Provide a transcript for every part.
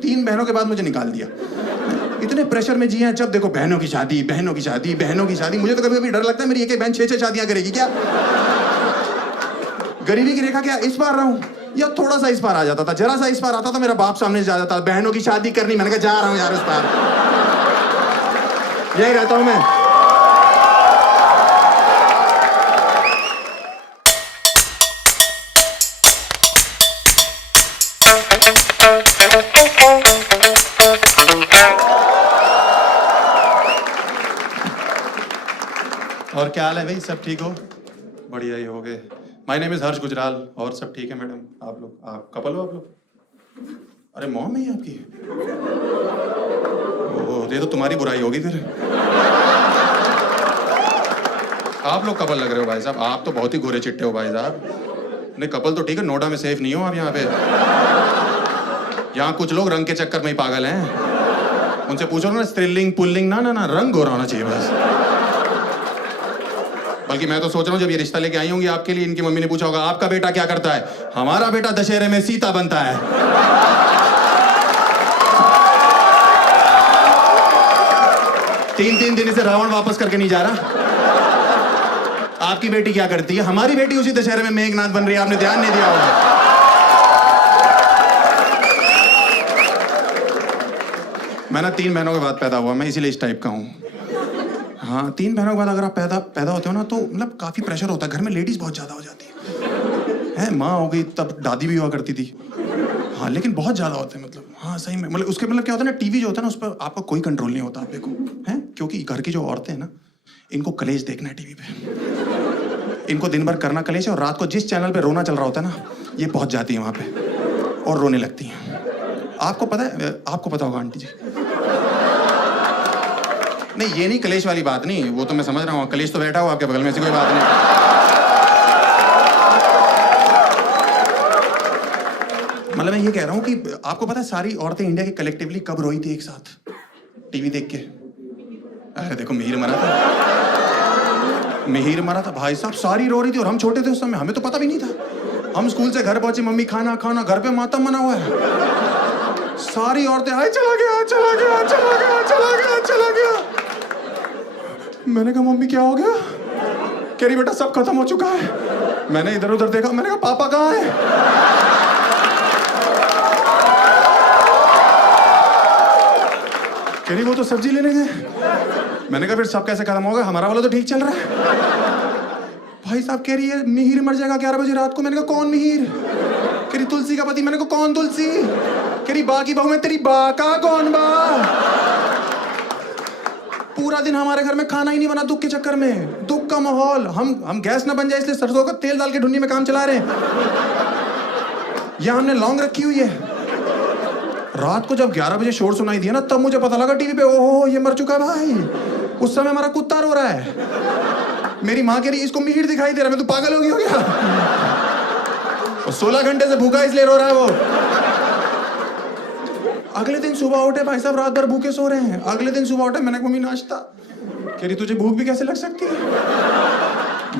3 बहनों के बाद मुझे निकाल दिया। इतने प्रेशर में जिए, जब देखो बहनों की शादी, बहनों की शादी, बहनों की शादी। मुझे तो कभी कभी डर लगता है मेरी एक एक बहन 6-6 शादियां करेगी क्या। गरीबी की रेखा क्या इस बार रहा हूं, या थोड़ा सा इस बार आ जाता था, जरा सा इस बार आता था, मेरा बाप सामने जा जाता, बहनों की शादी करनी। मैंने कहा जा रहा हूं यार उस बार, यही रहता हूं मैं। और क्या हाल है भाई, सब ठीक हो? बढ़िया ही हो गए। माय नेम इज हर्ष गुजराल। और सब ठीक है मैडम? आप लोग, आप कपल हो आप लोग? अरे मॉम है ये आपकी? ओह, ये तो तुम्हारी बुराई होगी फिर। आप लोग कपल लग रहे हो भाई साहब, आप तो बहुत ही गोरे चिट्टे हो भाई साहब। नहीं कपल तो ठीक है, नोएडा में सेफ नहीं हो आप यहाँ पे। यहाँ कुछ लोग रंग के चक्कर में ही पागल हैं। उनसे पूछो ना स्त्रीलिंग पुल्लिंग, ना ना ना, रंग गोरा होना चाहिए बस। बल्कि मैं तो सोच रहा हूँ जब ये रिश्ता लेके आई होंगी आपके लिए, इनकी मम्मी ने पूछा होगा आपका बेटा क्या करता है? हमारा बेटा दशहरे में सीता बनता है। 3-3 दिन से रावण वापस करके नहीं जा रहा। आपकी बेटी क्या करती है? हमारी बेटी उसी दशहरे में मेघनाथ बन रही है, आपने ध्यान नहीं दिया होगा। मैं ना 3 बहनों के बाद पैदा हुआ, मैं इसीलिए इस टाइप का हूँ। हाँ, 3 बहनों के बाद अगर आप पैदा होते हो ना, तो मतलब काफी प्रेशर होता है घर में, लेडीज बहुत ज्यादा हो जाती है। माँ हो गई तब दादी भी हुआ करती थी। हाँ लेकिन बहुत ज्यादा होते हैं, मतलब हाँ सही में, मतलब उसके मतलब क्या होता है ना, टीवी जो होता है ना उस पर आपका कोई कंट्रोल नहीं होता। आप देखो हैं, क्योंकि घर की जो औरतें हैं ना, इनको कलेश देखना है टीवी पे। इनको दिन भर करना कलेश है, और रात को जिस चैनल पे रोना चल रहा होता है ना, ये पहुंच जाती है वहां पे और रोने लगती हैं। आपको पता है, आपको पता होगा आंटी जी। नहीं ये नहीं, कलेश वाली बात नहीं, वो तो मैं समझ रहा हूँ, कलेश तो बैठा हो आपके बगल में, ऐसी कोई बात नहीं। मतलब मैं ये कह रहा हूँ कि आपको पता है सारी औरतें इंडिया की कलेक्टिवली कब रोई थी एक साथ टीवी देख के? अरे देखो मिहिर मरा था, मिहिर मरा था भाई साहब, सारी रो रही थी और हम छोटे थे उस समय, हमें तो पता भी नहीं था। हम स्कूल से घर पहुंचे, मम्मी खाना खाना, घर पे मातम मना हुआ है। सारी औरतें हाय चला गया चला गया चला गया चला गया चला गया। मैंने कहा मम्मी क्या हो गया? कह रही बेटा सब खत्म हो चुका है। मैंने इधर उधर देखा, मैंने कहा पापा कहाँ है? कह रही वो तो सब्जी लेने गए। मैंने कहा फिर सब कैसे खत्म होगा, हमारा वाला तो ठीक चल रहा है। भाई साहब कह रही है मिहिर मर जाएगा 11 बजे रात को। मैंने कहा कौन मिहिर? कह रही तुलसी का पति। मैंने कहा कौन तुलसी? कह रही बा की बहू में तेरी बा का कौन बा? पूरा दिन हमारे घर में खाना ही नहीं बना, दुख के चक्कर में, दुख का माहौल। हम गैस ना बन जाए इसलिए सरसों का तेल डाल के ढूंढनी में काम चला रहे हैं। यहाँ हमने लौंग रखी हुई है। रात को जब 11 बजे शोर सुनाई दिया ना, तब मुझे पता लगा टीवी पे, ओहो ये मर चुका है भाई। उस समय हमारा कुत्ता रो रहा है। मेरी माँ कह रही इसको मिहिर दिखाई दे रहा है। मैं तो पागल हो गई हो क्या? 16 घंटे से भूखा इसलिए रो रहा है वो। अगले दिन सुबह उठे भाई साहब, रात भर भूखे सो रहे हैं। अगले दिन सुबह उठे, मैंने कहा मम्मी नाश्ता। कह रही तुझे भूख भी कैसे लग सकती है?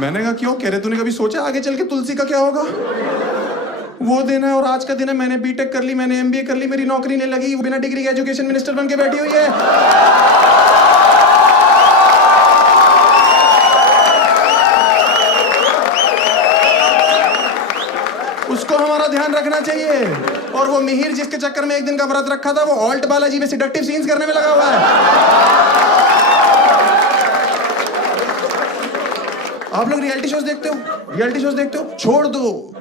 मैंने कहा क्यों? कह रहे तूने कभी सोचा आगे चल के तुलसी का क्या होगा? वो दिन है और आज का दिन है। मैंने बीटेक कर ली, मैंने एमबीए कर ली, मेरी नौकरी नहीं लगी, बिना डिग्री के एजुकेशन मिनिस्टर बन के बैठी हुई है। उसको हमारा ध्यान रखना चाहिए। और वो मिहिर जिसके चक्कर में एक दिन का व्रत रखा था, वो ऑल्ट बालाजी में सिडक्टिव सीन्स करने में लगा हुआ है। आप लोग रियलिटी शोज देखते हो? रियलिटी शोज देखते हो? छोड़ दो,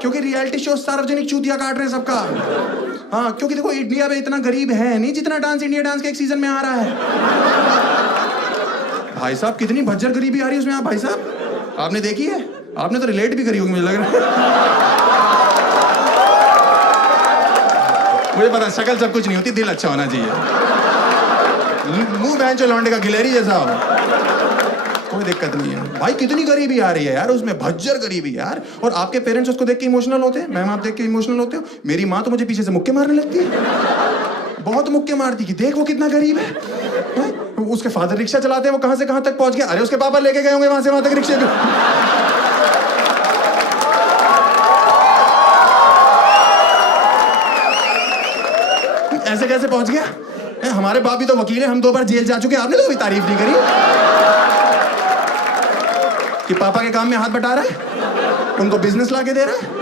क्योंकि रियलिटी शो सार्वजनिक चूतिया काट रहे हैं सबका। हाँ क्योंकि देखो इंडिया में इतना गरीब है नहीं जितना डांस इंडिया डांस के एक सीजन में आ रहा है। भाई साहब कितनी भज्जर गरीबी आ रही है उसमें। आप भाई साहब आपने देखी है? आपने तो रिलेट भी करी होगी मुझे लग रहा है। मुझे पता शक्ल सब कुछ नहीं होती, दिल अच्छा होना चाहिए। मुंह बहन चो लौंडे का गिलहरी जैसा हो, कोई दिक्कत नहीं है भाई। कितनी गरीबी आ रही है यार उसमें, भज्जर गरीबी यार। और आपके पेरेंट्स उसको देख के इमोशनल होते हैं। मैम आप देख के इमोशनल होते हो? मेरी माँ तो मुझे पीछे से मुक्के मारने लगती है, बहुत मुक्के मारती कि देख वो कितना गरीब है। उसके फादर रिक्शा चलाते हैं, वो कहां से कहां तक पहुंच गया। अरे उसके पापा लेके गए होंगे वहां से वहां तक रिक्शे पे। ऐसे कैसे पहुंच गया? हमारे बाप भी तो वकील है, हम 2 बार जेल जा चुके, आपने तो कोई तारीफ नहीं करी कि पापा के काम में हाथ बटा रहा है, उनको बिजनेस लाके दे रहा है।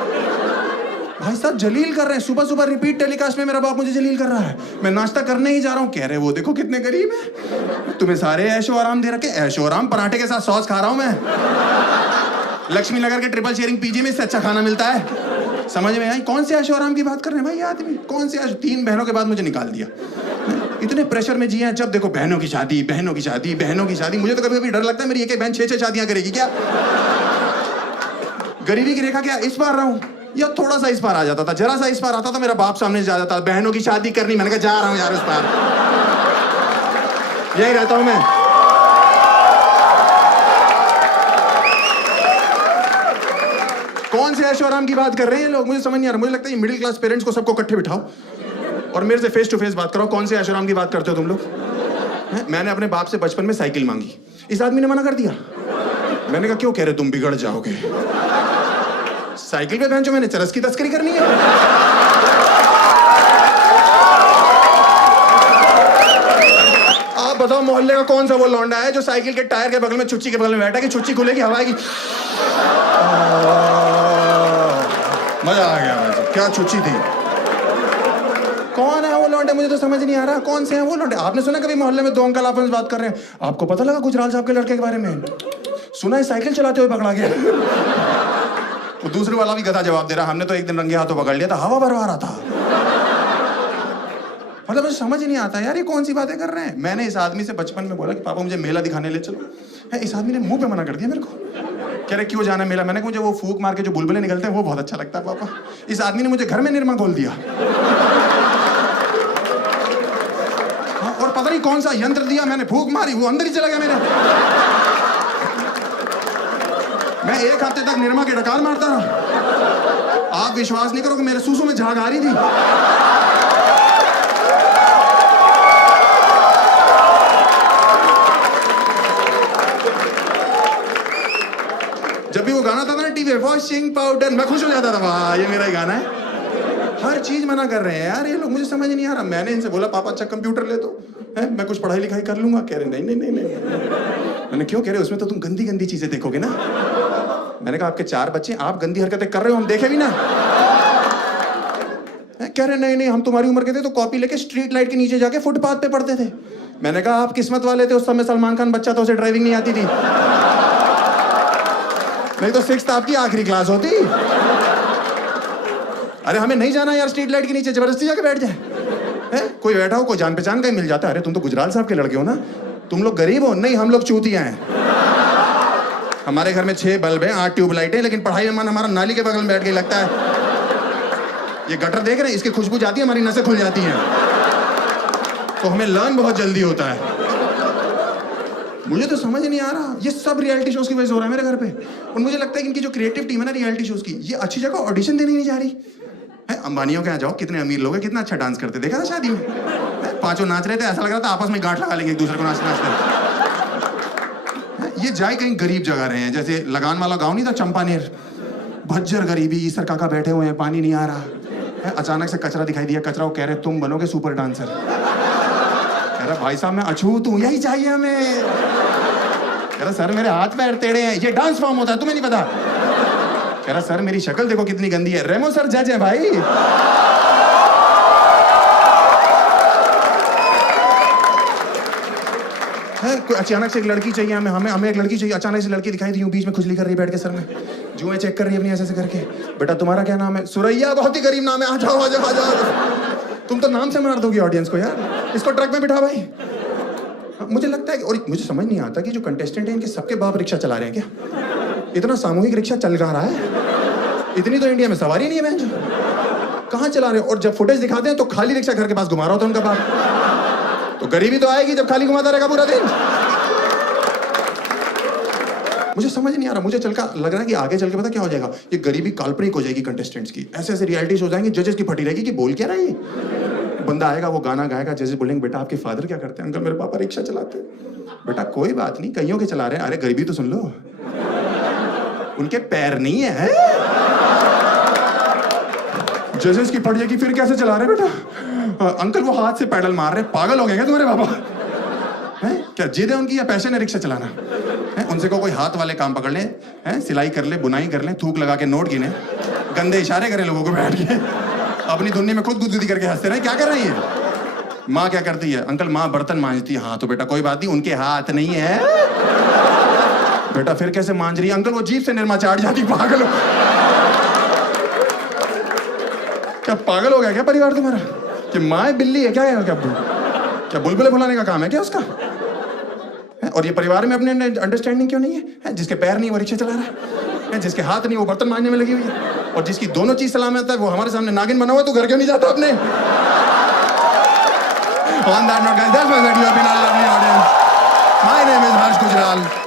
भाई साहब जलील कर रहे हैं, सुबह सुबह रिपीट टेलीकास्ट में मेरा बाप मुझे जलील कर रहा है। मैं नाश्ता करने ही जा रहा हूँ, कह रहे वो देखो कितने गरीब है, तुम्हें सारे ऐशो आराम दे रखे। ऐशो आराम पराठे के साथ सॉस खा रहा हूं मैं। लक्ष्मी नगर के ट्रिपल शेयरिंग पीजी में इससे अच्छा खाना मिलता है। समझ में आई? कौन से ऐशो आराम की बात कर रहे हैं भाई ये आदमी? कौन से 3 बहनों के बाद मुझे निकाल दिया। इतने प्रेशर में जिए हैं, जब देखो बहनों की शादी, बहनों की शादी, बहनों की शादी। मुझे तो कभी कभी डर लगता है मेरी एक बहन 6-6 शादियां करेगी क्या? गरीबी की रेखा क्या इस बार रहा हूं, या थोड़ा सा इस पार आ जाता था, जरा सा इस पार आता था, मेरा बाप सामने जा जाता था, बहनों की शादी करनी। मैंने कहा जा रहा हूं यार उस पार, यही रहता हूं मैं। कौन से ऐशो आराम की बात कर रहे हैं लोग? मुझे समझ नहीं आ रहा। मुझे लगता है मिडिल क्लास पेरेंट्स को सबको इकट्ठे बिठाओ और मेरे से फेस टू फेस बात कराओ। कौन से ऐशो आराम की बात करते हो तुम लोग? मैंने अपने बाप से बचपन में साइकिल मांगी, इस आदमी ने मना कर दिया। मैंने कहा क्यों? कह रहे तुम बिगड़ जाओगे। साइकिल पे बहन जो मैंने चरस की तस्करी करनी है। आप बताओ मोहल्ले का कौन सा वो लौंडा है जो साइकिल के टायर के बगल में, छुच्ची के बगल में बैठा कि छुच्ची खुलेगी, हवा आएगी, मजा आ गया। क्या छुच्ची थी? कौन है वो लौंडे? मुझे तो समझ नहीं आ रहा कौन से हैं वो लौंडे। आपने सुना कभी मोहल्ले में 2 अंकल आपस में बात कर रहे हैं? आपको पता लगा गुजराल साहब के लड़के के बारे में? सुना है साइकिल चलाते हुए पकड़ा गया। वो दूसरे वाला भी गधा जवाब दे रहा, हमने तो एक दिन रंगे हाथों पकड़ लिया था, हवा भरवा रहा था। मतलब मुझे समझ नहीं आता यार ये कौन सी बातें कर रहे हैं। मैंने इस आदमी से बचपन में बोला कि पापा मुझे मेला दिखाने ले चलो। इस आदमी ने मुंह पे मना कर दिया मेरे को। कह रहे क्यों जाना मेला? मैंने कहा मुझे वो फूक मार के जो बुलबुले निकलते हैं वो बहुत अच्छा लगता है पापा। इस आदमी ने मुझे घर में निरमा खोल दिया। और पता नहीं कौन सा यंत्र दिया, मैंने फूक मारी, वो अंदर ही चला गया मेरे। मैं 1 हफ्ते तक निरमा के डकार मारता रहा। आप विश्वास नहीं करोगे मेरे सूसू में झाग आ रही थी। जब भी वो गाना था ना टीवी वॉशिंग पाउडर, मैं खुश हो जाता था, वाह ये मेरा ही गाना है। हर चीज मना कर रहे हैं यार ये लोग, मुझे समझ नहीं आ रहा। मैंने इनसे बोला पापा अच्छा कंप्यूटर ले दो, मैं कुछ पढ़ाई लिखाई कर लूंगा। कह रहे नहीं नहीं नहीं नहीं। मैंने क्यों? कह रहे उसमें तो तुम गंदी गंदी चीजें देखोगे ना। मैंने कहा आपके 4 बच्चे, आप गंदी हरकतें कर रहे हो, हम देखे भी ना। कह रहे नहीं नहीं हम तुम्हारी उम्र के थे तो कॉपी लेके स्ट्रीट लाइट के नीचे जाके फुटपाथ पे पढ़ते थे। मैंने कहा आप किस्मत वाले थे, उस समय सलमान खान बच्चा था, उसे ड्राइविंग नहीं आती थी, नहीं तो 6th आपकी आखिरी क्लास होती। अरे हमें नहीं जाना यार स्ट्रीट लाइट के नीचे, जबरदस्ती जाके बैठ जाए। कोई बैठा हो, कोई जान पहचान का ही मिल जाता है। अरे तुम तो गुजराल साहब के लड़के हो ना, तुम लोग गरीब हो? नहीं हम लोग चूतिया हैं। हमारे घर में 6 बल्ब हैं, 8 ट्यूबलाइट है, लेकिन पढ़ाई में मन हमारा नाली के बगल में बैठ के लगता है। ये गटर देख रहे हैं, इसकी खुशबू जाती है, हमारी नसें खुल जाती हैं, तो हमें लर्न बहुत जल्दी होता है। मुझे तो समझ नहीं आ रहा, ये सब रियलिटी शोज की वजह से हो रहा है मेरे घर पे। और मुझे लगता है कि इनकी जो क्रिएटिव टीम है ना रियलिटी शोज की, ये अच्छी जगह ऑडिशन देने नहीं जा रही है। अंबानियों के यहाँ जाओ, कितने अमीर लोग हैं, कितना अच्छा डांस करते, देखा था शादी में? 5 नाच रहे थे, ऐसा लग रहा था आपस में गांठ लगा लेंगे एक दूसरे को नाचते नाचते। ये जाए कहीं गरीब जगह रहे हैं, जैसे लगान वाला गाँव नहीं था चंपानेर, भज्जर गरीबी, ईसर काका बैठे हुए हैं, पानी नहीं आ रहा। अचानक से कचरा दिखाई दिया, कचरा, वो कह रहे तुम बनोगे सुपर डांसर। कह रहा भाई साहब मैं अछूत हूँ, यही चाहिए हमें। कह रहा सर मेरे हाथ पैर टेढ़े हैं, ये डांस फॉर्म होता है, तुम्हें नहीं पता? कह रहा सर मेरी शक्ल देखो कितनी गंदी है। रेमो सर जज है भाई। कोई अचानक से एक लड़की चाहिए हमें एक लड़की चाहिए। अचानक से लड़की दिखाई दी, यूं बीच में खुजली कर रही है बैठ के सर में, जुएं चेक कर रही है अपनी ऐसे करके। बेटा तुम्हारा क्या नाम है? सुरैया, बहुत ही गरीब नाम है, आ जाओ आ जाओ आ जाओ। तुम तो नाम से मार दोगी ऑडियंस को यार, इसको ट्रक में बिठा भाई। मुझे लगता है और मुझे समझ नहीं आता कि जो कंटेस्टेंट है इनके सबके बाप रिक्शा चला रहे हैं क्या? इतना सामूहिक रिक्शा चल रहा है, इतनी तो इंडिया में सवारी नहीं है बहन जो, कहाँ चला रहे हैं? और जब फुटेज दिखाते हैं तो खाली रिक्शा घर के पास घुमा रहा होता है उनका बाप। तो गरीबी तो आएगी जब खाली घुमाता रहेगा पूरा दिन। मुझे समझ नहीं आ रहा, मुझे लग रहा है कि आगे चल के पता क्या हो जाएगा, ये गरीबी काल्पनिक हो जाएगी कंटेस्टेंट्स की। ऐसे ऐसे रियलिटीज हो जाएंगे, जजेस की फटी रहेगी कि बोल क्या रहा है ये। बंदा आएगा, वो गाना गाएगा, जजेस बोलेंगे बेटा आपके फादर क्या करते हैं? अंकल मेरे पापा रिक्शा चलाते हैं। बेटा कोई बात नहीं, कईयों के चला रहे हैं। अरे गरीबी तो सुन लो, उनके पैर नहीं है। जजेस की फट जाएगी, फिर कैसे चला रहे बेटा? अंकल वो हाथ से पैडल मार रहे, पागल हो गए क्या तुम्हारे पापा? हैं क्या जिद है उनकी या पैशन है रिक्शा चलाना? हैं उनसे को कोई हाथ वाले काम पकड़ ले, हैं सिलाई कर ले, बुनाई कर ले, थूक लगा के नोट गिने, गंदे इशारे करें लोगों को बैठ के, अपनी धुन्नी में खुद गुदगुदी करके हंसते रहे। क्या कर रही है? माँ क्या करती है? अंकल माँ बर्तन मांजती है। हाँ तो बेटा कोई बात नहीं, उनके हाथ नहीं है। बेटा फिर कैसे मांज रही है? अंकल वो जीभ से निरमा चाट जाती। पागल हो क्या? पागल हो गया क्या परिवार तुम्हारा? कि माँ बिल्ली है क्या? क्या बुलबुले फुलाने का काम है क्या उसका? और ये परिवार में अपने अंडरस्टैंडिंग क्यों नहीं है? जिसके पैर नहीं वो रिक्शा चला रहा है, जिसके हाथ नहीं वो बर्तन मांजने में लगी हुई है, और जिसकी दोनों चीज सलामत है वो हमारे सामने नागिन बना हुआ है। तो घर क्यों नहीं जाता अपने? On that note, guys, that's my video. I've been a lovely audience. My name is Harsh Gujral.